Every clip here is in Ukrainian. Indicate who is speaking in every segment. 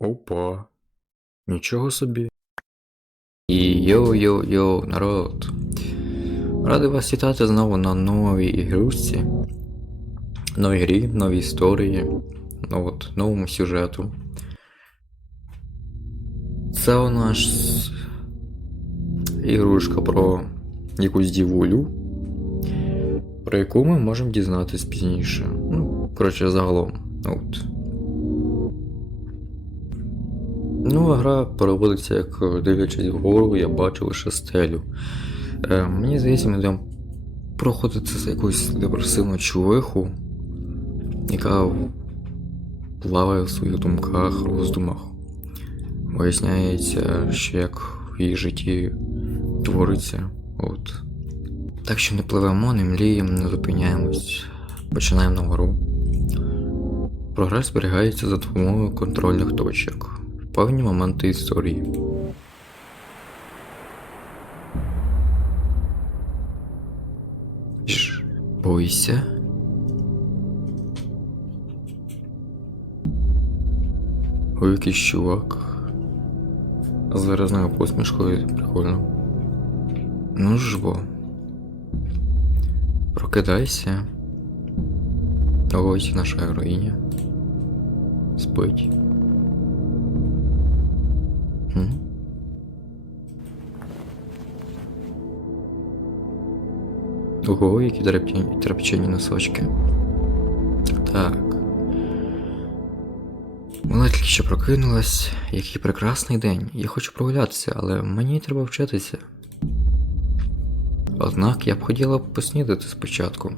Speaker 1: Опа. Нічого собі. І йоу-йоу-йоу, народ. Радий вас вітати знову на новій ігрушці. Новій грі, новій історії. Ну от, новому сюжету. Це у нас ігрушка про якусь дівулю, про яку ми можемо дізнатись пізніше. Ну, коротше, загалом. От. Ну, гра переводиться, як дивлячись вгору, я бачу лише стелю. Е, мені здається, ми будемо проходити за якусь депресивну чувиху, яка плаває в своїх думках, роздумах. Виясняється, що як в її житті твориться. От. Так що не пливемо, не мліємо, не зупиняємось, починаємо нову гру. Прогрес зберігається за допомогою контрольних точок певні моменти історії. Ж, бойся. Ой, якийсь чувак. З виразною посмішкою прикольно. Ну ж бо. Прокидайся. Ось наша героїня. Спить. Ого, які трапчені, носочки. Так. Вона тільки що прокинулась. Який прекрасний день. Я хочу прогулятися, але мені треба вчитися. Однак я б хотіла поснідати спочатку.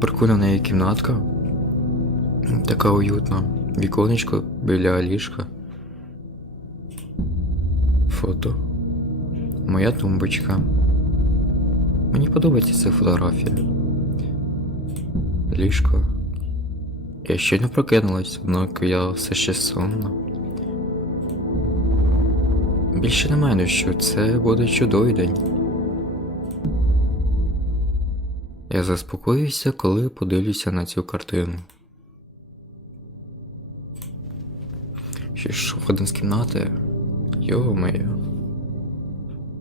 Speaker 1: Прикольна неї кімнатка. Така уютна. Віконечко біля ліжка. Фото. Моя тумбочка. Мені подобається ця фотографія. Ліжко. Я щойно прокинулась, однак я все ще сонна. Більше немає на що, це буде чудовий день. Я заспокоюся, коли подивлюся на цю картину. Ж виходимо з кімнати. Йо-моє.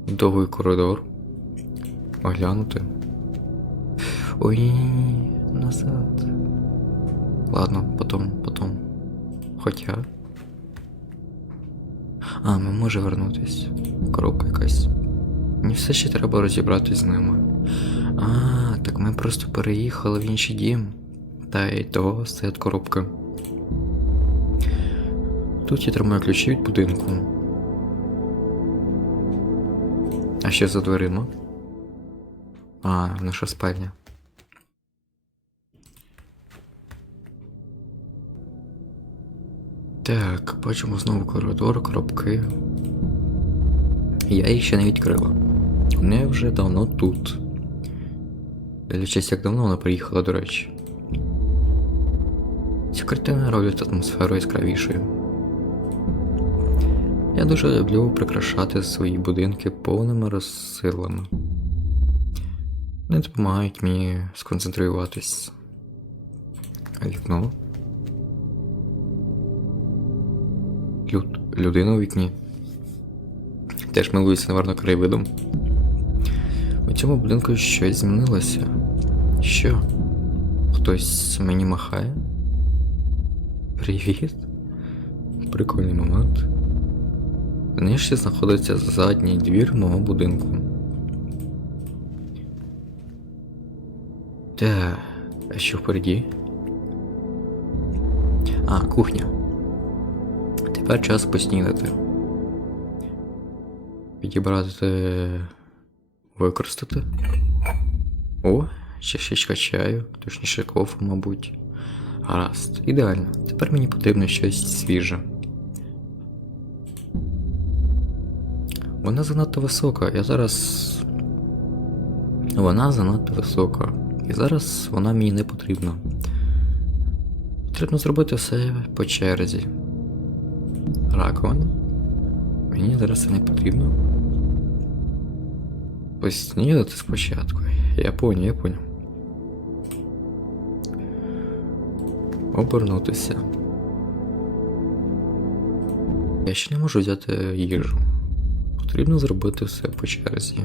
Speaker 1: Довгий коридор. Оглянути. Ой, назад. Ладно, потом, потом. Хоча. А, ми можемо вернутись. Коробка якась. Мені все ще треба розібратись з ними. А, так ми просто переїхали в інший дім. Та й того стоять коробка. Тут я тримаю ключі від будинку. А що за дверима? А, наша спальня. Так, бачимо знову коридор, коробки. Я їх ще не відкрила. Вони вже давно тут. Дивлячись, як давно вона приїхала, до речі. Ця картина робить атмосферу яскравішою. Я дуже люблю прикрашати свої будинки повними розсилами. Вони допомагають мені сконцентруватись. Вікно. Люд... Людина у вікні. Теж милується, наверно, краєвидом. У цьому будинку щось змінилося. Що? Хтось мені махає? Привіт. Прикольний момент. Нижче знаходиться задній двір мого будинку. Та, а що впереді? А, кухня. Тепер час поснідати. Підібрати. Використати. О, чашечка чаю, точніше кофе, мабуть. Гаразд, ідеально. Тепер мені потрібно щось свіже. Вона занадто висока, я зараз. Вона занадто висока. І зараз вона мені не потрібна. Потрібно зробити все по черзі. Раковина. Мені зараз це не потрібно. Поснідати спочатку. Я поняв, я поняв. обернутися. Я ще не можу взяти їжу. Потрібно зробити все по черзі.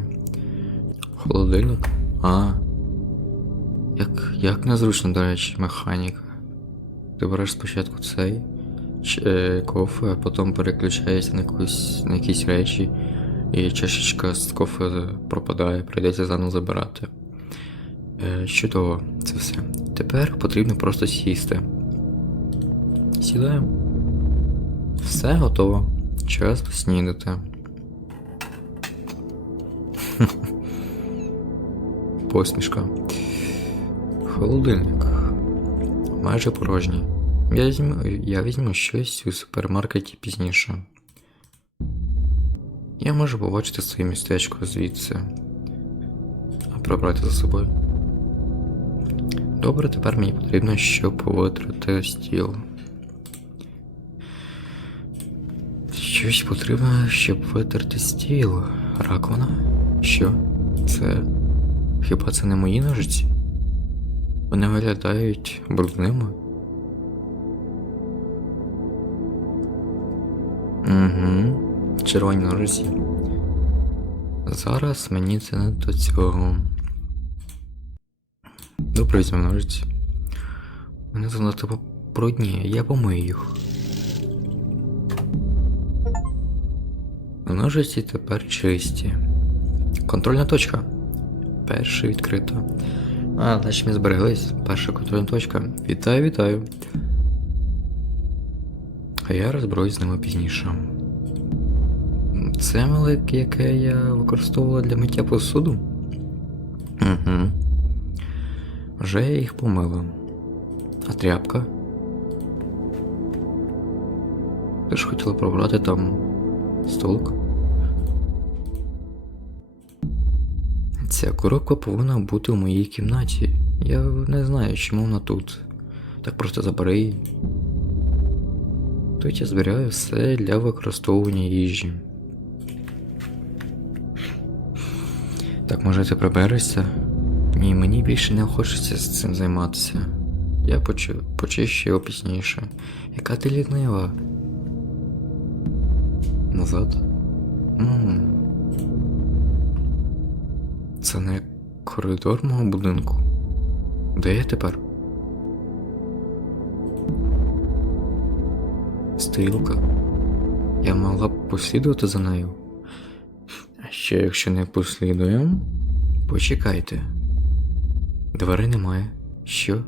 Speaker 1: Холодильник? А. Як, як незручно, до речі, механіка. Ти береш спочатку цей е, кофе, а потім переключаєшся на, якусь, на якісь речі, і чашечка з кофе пропадає, прийдеться заново забирати. Е, чудово, це все. Тепер потрібно просто сісти. Сідаємо. Все готово. Час поснідати. Посмішка. Холодильник. Майже порожній. Я візьму, я візьму щось у супермаркеті пізніше. Я можу побачити своє містечко звідси. А прибрати за собою. Добре, тепер мені потрібно, щоб витрати стіл. Щось потрібно, щоб витерти стіл. Раковина? Що? Це. Хіба це не мої ножиці? Вони виглядають брудними. Угу. Червоні ножиці. Зараз мені це не до цього. Добре, візьмемо ножиці. Вони занадто брудні, я помию їх. Ножиці тепер чисті. Контрольна точка. Перша відкрита. А, значить ми збереглись. Перша контрольна точка. Вітаю, вітаю. А я розберусь з ними пізніше. Це мелик, яке я використовувала для миття посуду? Угу. Вже я їх помила. А тряпка? Ти ж хотіла пробрати там столик? Ця коробка повинна бути у моїй кімнаті. Я не знаю, чому вона тут. Так просто забери її. Тут я збираю все для використовування їжі. Так, може ти приберешся? Ні, мені більше не хочеться з цим займатися. Я почу... почищу його пізніше. Яка ти лінива? Назад? Коридор мого будинку. Де я тепер? Стрілка. Я могла б послідувати за нею. А ще якщо не послідуємо, почекайте. Дверей немає. Що?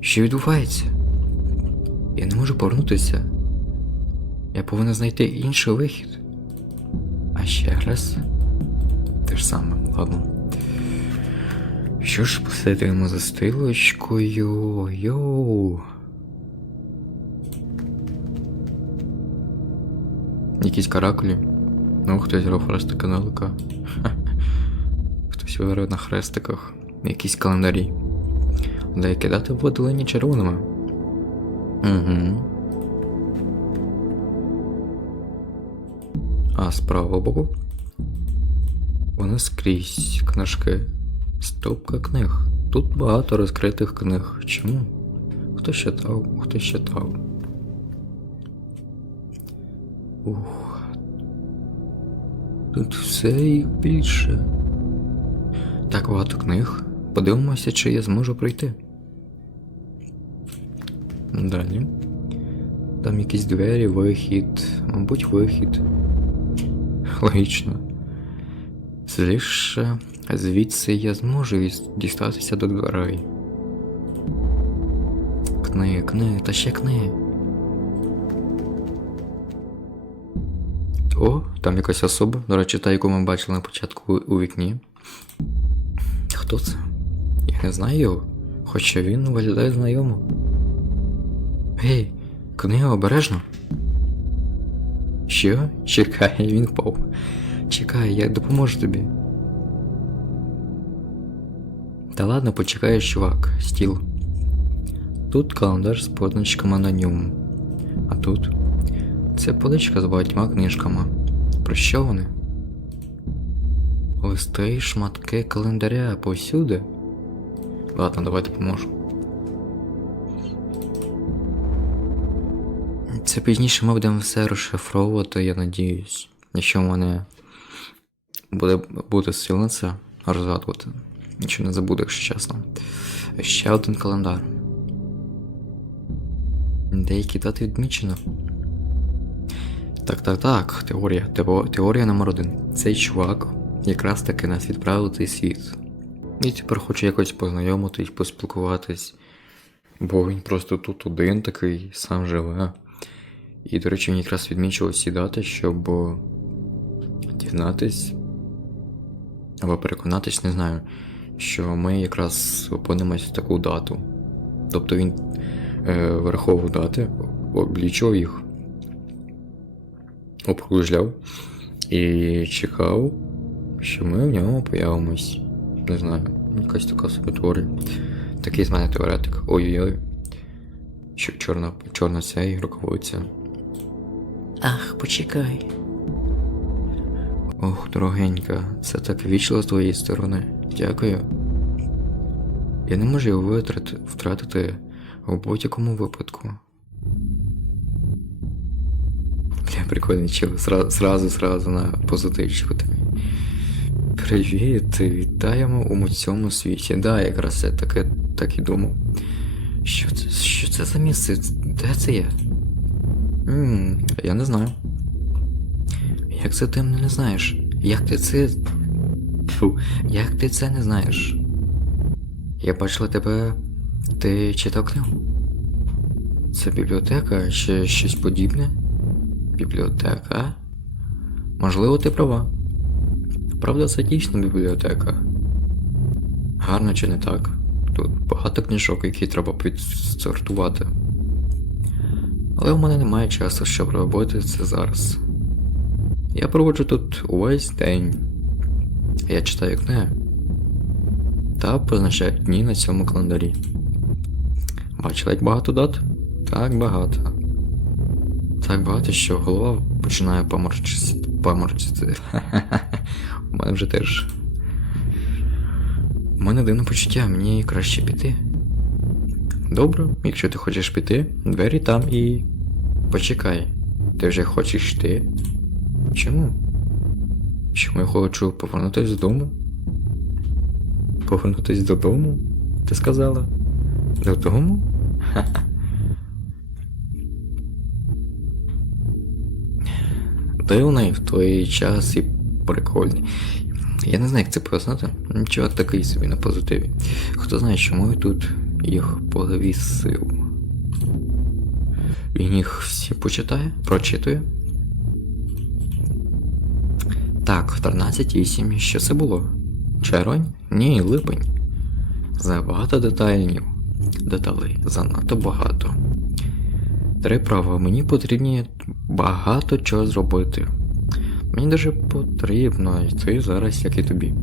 Speaker 1: Що відбувається? Я не можу повернутися. Я повинен знайти інший вихід. А ще раз. Те ж саме, ладно. Що ж посидимо за стилочкою? Йоу. Якісь каракулі. Ну, хтось грав хрестика на лука. Хтось виграв на хрестиках. Якісь календарі. Деякі дати видалені червоними. Угу. А з правого боку. Вони скрізь книжки. Стопка книг. Тут багато розкритих книг. Чому? Хто читав, хто читав. Ух. Тут все їх більше. Так багато книг. Подивимося, чи я зможу пройти. Далі. Там якісь двері, вихід, мабуть, вихід. Логічно. Зліше, звідси я зможу дістатися до дверей. Книги, книги, та ще книги. О, там якась особа, до речі, та, яку ми бачили на початку у вікні. Хто це? Я не знаю його, хоча він виглядає знайомо. Гей, книга обережно. Що? Чекай, він впав. Чекай, я допоможу тобі. Та ладно, почекаєш, чувак, стіл. Тут календар з позначками на ньому. А тут це поличка з багатьма книжками. Про що вони? Листи й шматки календаря повсюди. Ладно, давай допоможу. Це пізніше ми будемо все розшифровувати, я надіюсь. Якщо в мене буде бути сил на це розгадувати. Нічого не забуду, якщо чесно. Ще один календар. Деякі дати відмічено. Так, так, так. Теорія. Теорія номер один. Цей чувак якраз таки нас відправив цей світ. І тепер хочу якось познайомитись, поспілкуватись. Бо він просто тут один такий, сам живе. І, до речі, він якраз відмічував всі дати, щоб дізнатись або переконатись, не знаю, що ми якраз опинимось в таку дату. Тобто він е, враховував дати, облічував їх, окружляв і чекав, що ми в ньому появимось. Не знаю, якась така собі теорія. Такий з мене теоретик. Ой-ой-ой. Чорна, чорна цей рукавиця. Ах, почекай. Ох, дорогенька, це так вічно з твоєї сторони. Дякую. Я не можу його витрати, втратити у будь-якому випадку. Бля, прикольний чел, сразу, сразу на позитивчику. Привіт, вітаємо у цьому світі. Да, якраз я таке так і думав. Що це, що це за місце? Де це є? Ммм, я не знаю. Як це ти не знаєш? Як ти це. Фу, як ти це не знаєш? Я бачила тебе. Ти читав книгу? Це бібліотека чи щось подібне? Бібліотека? Можливо, ти права. Правда, це дійсно бібліотека. Гарно чи не так? Тут багато книжок, які треба підсортувати. Але в мене немає часу, щоб робити це зараз. Я проводжу тут увесь день. Я читаю книги та позначаю дні на цьому календарі. Бачила, як багато дат? Так багато. Так багато, що голова починає поморчити. поморчити. У мене вже теж. У мене дивне почуття, мені краще піти. Добре, якщо ти хочеш піти, двері там і. Почекай. Ти вже хочеш йти? Чому? Чому я хочу повернутися додому? Повернутися додому? Ти сказала? Додому? Ха-ха. Дивний в той час і прикольний. Я не знаю, як це пояснити. Чувак такий собі на позитиві. Хто знає, чому я тут їх повісив. Він їх всі почитає, прочитує. Так, 13.8. Що це було? Червень? Ні, липень. Забагато детальнів. Деталей. Занадто багато. Три права. Мені потрібні багато чого зробити. Мені дуже потрібно йти зараз, як і тобі.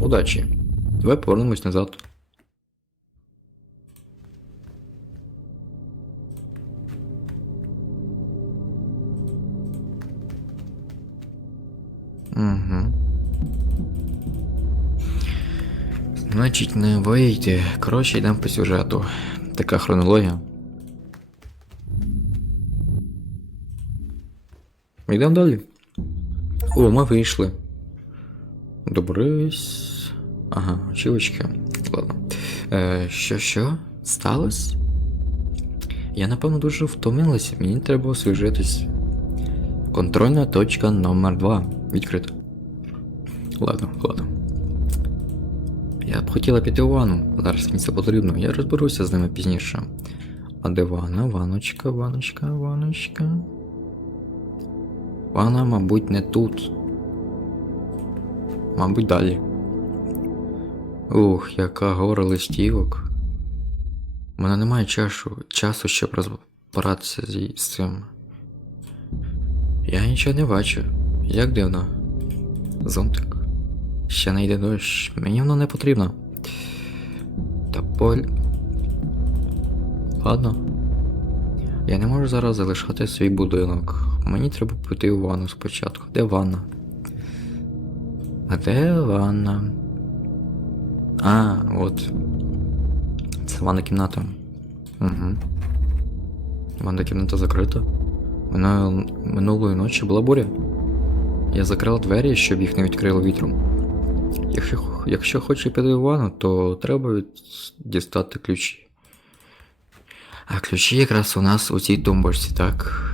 Speaker 1: Удачі. Давай повернемось назад. Значить, не вийти. Коротше, йдемо по сюжету. Така хронологія. Йдемо далі. О, ми вийшли. Добрись. Ага, очівочки. Ладно. Е, що, що? Сталося? Я напевно дуже втомилася, мені треба освіжитись. Контрольна точка номер 2 відкрита. Ладно, ладно. Я б хотіла піти у ванну. Зараз мені це потрібно, я розберуся з ними пізніше. А де ванна? Ваночка, ваночка, ваночка. Вона, мабуть, не тут. Мабуть, далі. Ух, яка гора листівок. У мене немає часу, часу, щоб розбиратися з цим. Я нічого не бачу. Як дивно. Зонтик. Ще не йде дощ. Мені воно не потрібно. Та поль. Ладно. Я не можу зараз залишати свій будинок. Мені треба піти у ванну спочатку. Де ванна? А де ванна? А, от. Це ванна кімната. Угу. Ванда кімната закрита. Вона минулої ночі була буря. Я закрила двері, щоб їх не відкрило вітром. Якщо, якщо хоче піти в ванну, то треба від... дістати ключі. А ключі якраз у нас у цій тумбочці, так?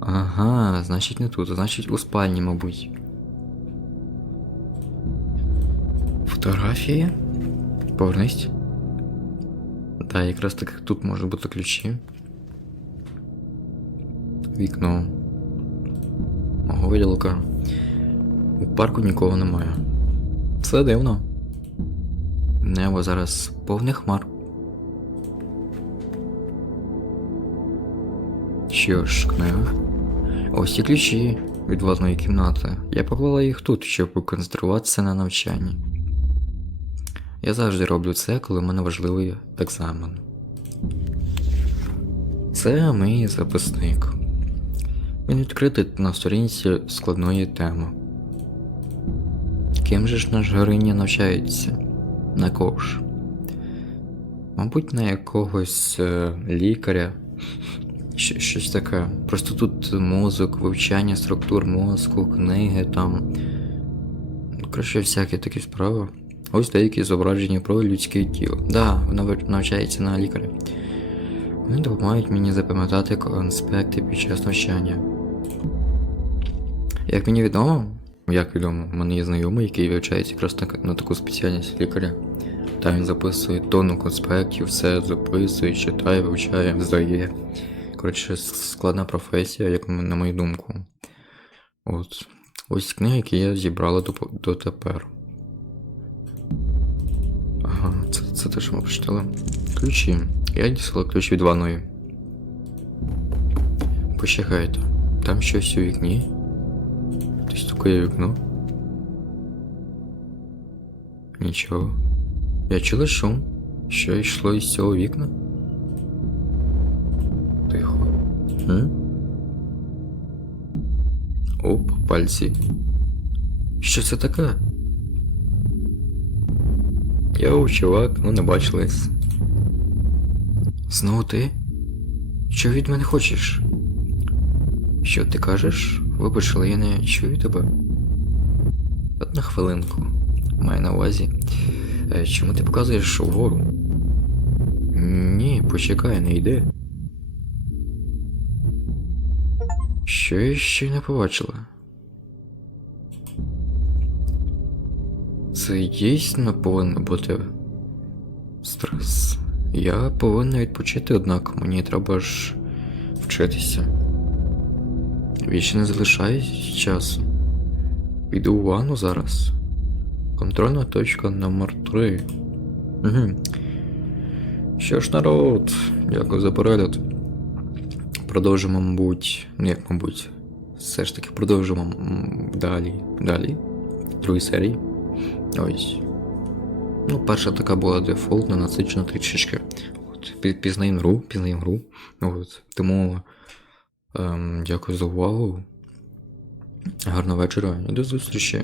Speaker 1: Ага, значить не тут, а значить у спальні, мабуть. Фотографії? Повернись. Так, якраз так тут можуть бути ключі. Вікно. Виділка. У парку нікого немає. Все дивно. Небо зараз повне хмар. Що ж, книга? Ось ці ключі від ванної кімнати. Я поклала їх тут, щоб концентруватися на навчанні. Я завжди роблю це, коли в мене важливий екзамен. Це мій записник. Він відкритий на сторінці складної теми. Ким же ж наш героїня навчається? На кого ж? Мабуть, на якогось е, лікаря. Щось таке. Просто тут мозок, вивчання структур мозку, книги там. Коротше, всякі такі справи. Ось деякі зображення про людське тіло. Да, вона навчається на лікаря. Вони допомагають мені запам'ятати конспекти під час навчання. Як мені відомо, як відомо, у мене є знайомий, який вивчається якраз на, таку спеціальність лікаря. Та він записує тонну конспектів, все записує, читає, вивчає, здає. Коротше, складна професія, як на мою думку. От. Ось книги, які я зібрала до, дотепер. Ага, це, це те, що ми прочитали. Ключі. Я дістала ключ від ванної. Почекайте, там щось у вікні. Хтось вікно. Нічого. Я чула шум, що йшло із цього вікна. Тихо. М? Оп, пальці. Що це таке? Йоу, чувак, ну не бачились. Знову ти? Що від мене хочеш? Що ти кажеш? Вибач, але я не чую тебе. Одна хвилинку. Маю на увазі. Е, Чому ти показуєш вгору? Ні, почекай, не йди. Що я ще не побачила? Це дійсно повинен бути стрес. Я повинна відпочити, однак мені треба ж вчитися. Більше не залишає часу. Піду у ванну зараз. Контрольна точка номер 3. Угу. Що ж, народ, дякую за перегляд. Продовжимо, мабуть. Ну як, мабуть. Все ж таки продовжимо далі. Далі. Другій серії. Ось. Ну, перша така була дефолтна, насичена трішечки. От, пі- пізнаємо гру, пізнаємо гру. От. Тому ем, дякую за увагу. Гарного вечора і до зустрічі.